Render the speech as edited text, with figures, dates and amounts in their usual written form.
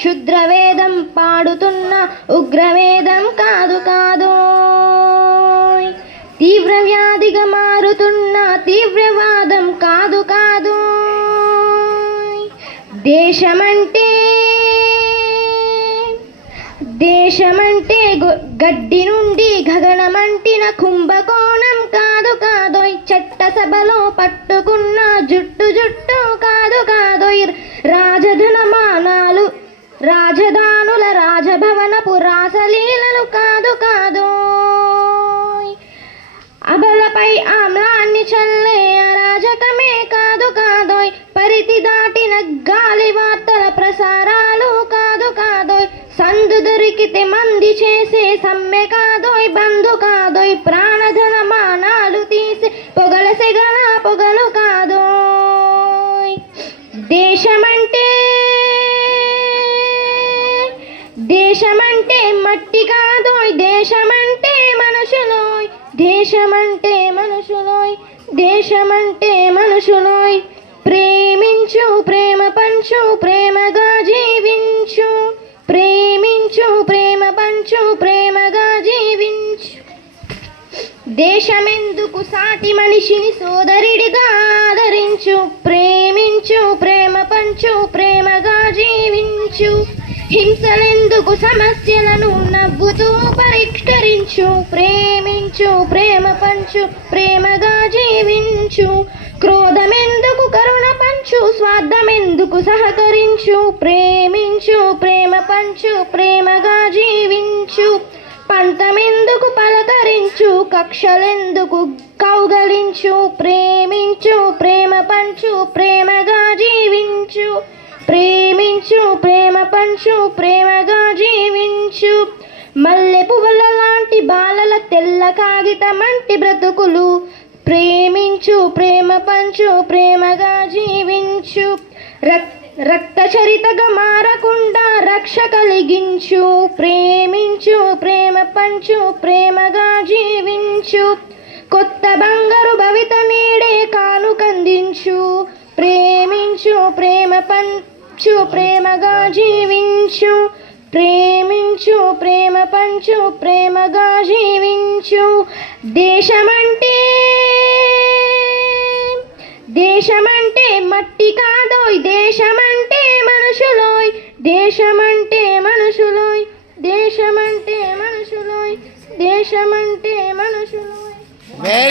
క్షుద్రవేదం పాడుతున్న ఉగ్రవేదం కాదు కాదు. తీవ్ర వ్యాధిగా మారుతున్న తీవ్రవాదం కాదు కాదు. దేశమంటే గడ్డి నుండి గగనమంటిన కుంభకోణం కాదు కాదోయ్. చట్టసభలో పట్టుకున్న జుట్టు కాదు కాదోయ్. రాజధానుల రాజభవనపు రాసలీలలు కాదు కాదోయ్. అబలపై ఆమ్లాన్ని చల్లే అరాజకమే కాదు కాదోయ్. పరిధి దాటిన గాలి వార్తల ప్రసారాలు కాదు కాదోయ్. సందు దొరికితే మంది చేసే సమ్మె కాదోయ్. బంధు కాదోయ్. ప్రాణధన మానాలు తీసే పొగల పొగలు కాదోయ్. దేశమంటే మట్టి కాదోయ్. దేశమంటే మనుషులోయ్. దేశమంటే మనుషులోయ్. ప్రేమించు ప్రేమ పంచు ప్రేమగా జీవించు. ప్రేమించు ప్రేమ పంచు ప్రేమగా జీవించు. దేశమెందుకు సాటి మనిషిని సోదరుడిగా ఆదరించు. ప్రేమించు ప్రేమ పంచు ప్రేమగా జీవించు. హింసలెందుకు సమస్యలను నవ్వుతూ పరిష్కరించు. ప్రేమించు ప్రేమ పంచు ప్రేమగా జీవించు. క్రోధమెందుకు కరుణ పంచు. స్వార్థమెందుకు సహకరించు. ప్రేమించు ప్రేమ పంచు ప్రేమగా జీవించు. పంతమెందుకు పలకరించు. కక్షలెందుకు కౌగలించు. ప్రేమించు ప్రేమ పంచు ప్రేమగా జీవించు. ప్రేమించు ప్రేమ పంచు ప్రేమగా జీవించు. మల్లె పువ్వుల లాంటి బాలల తెల్ల కాగితమంటి బ్రతుకులు. ప్రేమించు ప్రేమ పంచు ప్రేమగా జీవించు. రక్త చరితగా మారకుండా రక్ష కలిగించు. ప్రేమించు ప్రేమ పంచు ప్రేమగా జీవించు. కొత్త బంగారు భవిత నేడే కానుకందించు. ప్రేమించు ప్రేమ పంచు ప్రేమగా జీవించు. ప్రేమించు ప్రేమ పంచు ప్రేమగా జీవించు. దేశమంటే మట్టి కాదోయ్. దేశమంటే మనుషులోయ్. దేశమంటే మనుషులోయ్. దేశమంటే మనుషులోయ్.